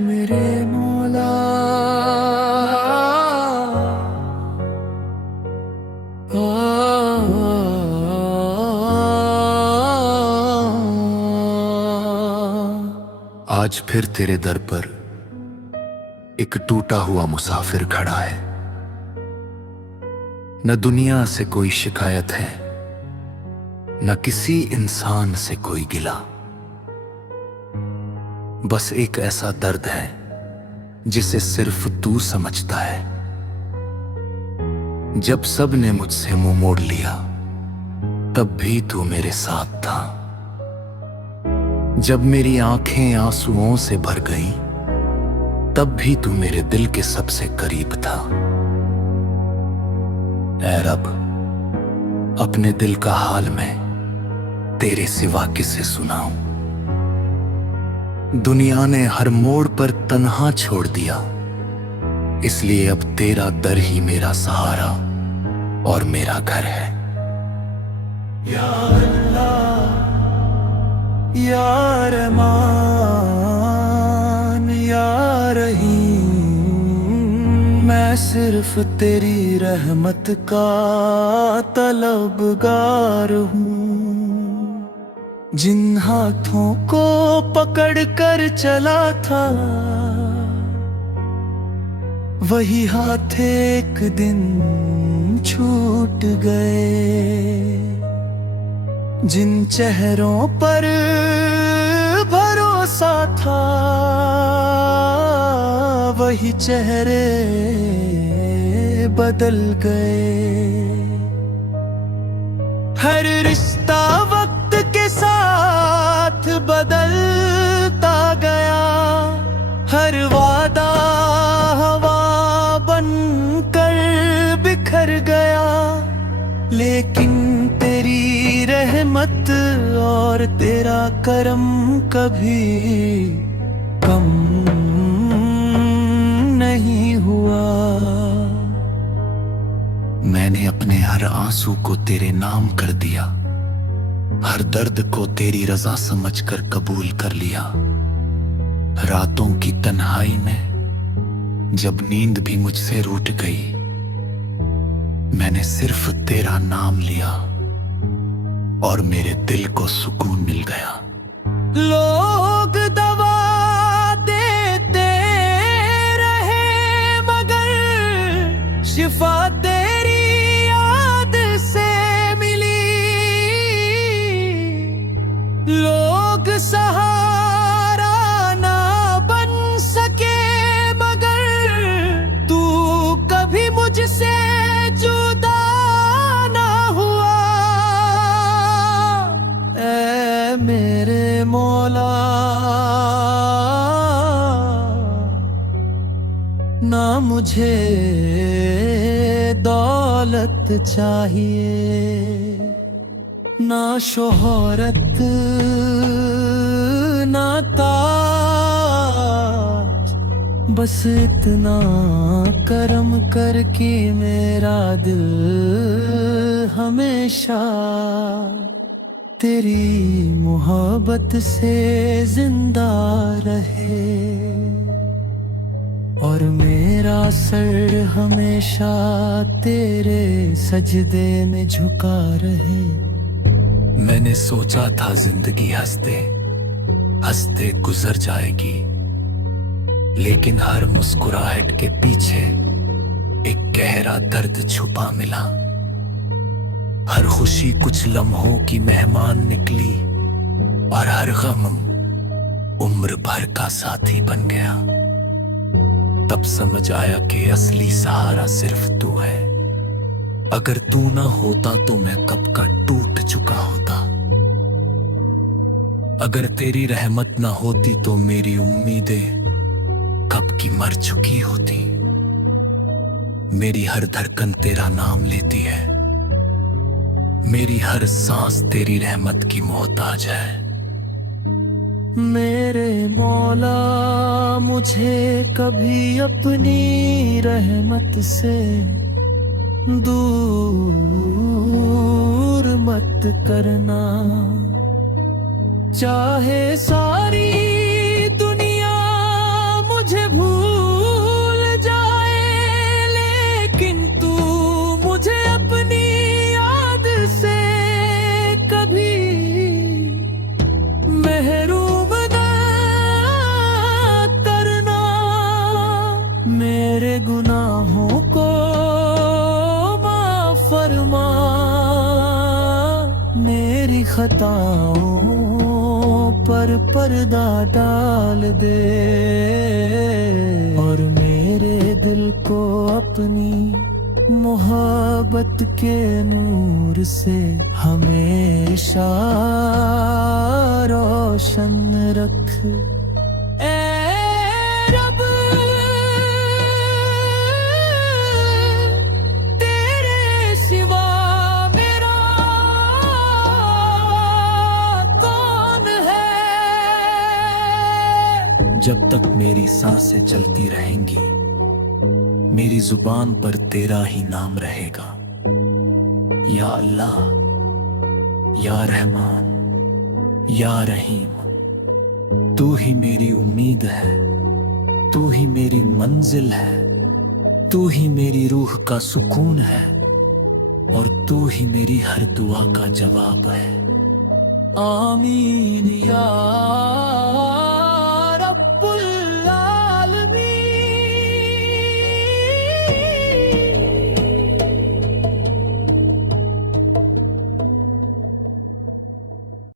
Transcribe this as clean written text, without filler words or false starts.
मेरे मौला। आज फिर तेरे दर पर एक टूटा हुआ मुसाफिर खड़ा है। न दुनिया से कोई शिकायत है, न किसी इंसान से कोई गिला। बस एक ऐसा दर्द है जिसे सिर्फ तू समझता है। जब सब ने मुझसे मुंह मोड़ लिया तब भी तू मेरे साथ था। जब मेरी आंखें आंसुओं से भर गईं तब भी तू मेरे दिल के सबसे करीब था। ऐ रब, अपने दिल का हाल मैं तेरे सिवा किसे सुनाऊं। दुनिया ने हर मोड़ पर तन्हा छोड़ दिया, इसलिए अब तेरा दर ही मेरा सहारा और मेरा घर है। या अल्लाह, या रहमान, या रहीम, मैं सिर्फ तेरी रहमत का तलबगार हूँ। जिन हाथों को पकड़ कर चला था वही हाथ एक दिन छूट गए। जिन चेहरों पर भरोसा था वही चेहरे बदल गए। हर रिश्ता वक्त के साथ बदलता गया, हर वादा हवा बनकर बिखर गया। लेकिन तेरी रहमत और तेरा करम कभी कम नहीं हुआ। मैंने अपने हर आंसू को तेरे नाम कर दिया, हर दर्द को तेरी रजा समझकर कबूल कर लिया। रातों की तन्हाई में जब नींद भी मुझसे रूठ गई, मैंने सिर्फ तेरा नाम लिया और मेरे दिल को सुकून मिल गया। लोग दवा देते रहे मगर शिफा तेरी याद से मिली। लोग सहारा ना बन सके मगर तू कभी मुझसे जुदा ना हुआ। ऐ मेरे मौला, ना मुझे दौलत चाहिए, ना शोहरत, ना ताज, बस इतना करम कर कि मेरा दिल हमेशा तेरी मोहब्बत से जिंदा रहे और मेरा सर हमेशा तेरे सजदे में झुका रहे। मैंने सोचा था जिंदगी हंसते हंसते गुजर जाएगी, लेकिन हर मुस्कुराहट के पीछे एक गहरा दर्द छुपा मिला। हर खुशी कुछ लम्हों की मेहमान निकली और हर गम उम्र भर का साथी बन गया। तब समझ आया कि असली सहारा सिर्फ तू है। अगर तू ना होता तो मैं कब का टूट चुका होता। अगर तेरी रहमत ना होती तो मेरी उम्मीदें कब की मर चुकी होती। मेरी हर धड़कन तेरा नाम लेती है, मेरी हर सांस तेरी रहमत की मोहताज है। मेरे मौला, मुझे कभी अपनी रहमत से दूर मत करना। चाहे सारी दुनिया खताओं पर पर्दा डाल दे और मेरे दिल को अपनी मोहब्बत के नूर से हमेशा रोशन रख। ए रब, तेरे सिवा मेरा कौन है। जब तक मेरी सांसें चलती रहेंगी मेरी जुबान पर तेरा ही नाम रहेगा। या अल्लाह, या रहमान, या रहीम, तू ही मेरी उम्मीद है, तू ही मेरी मंजिल है, तू ही मेरी रूह का सुकून है और तू ही मेरी हर दुआ का जवाब है। आमीन या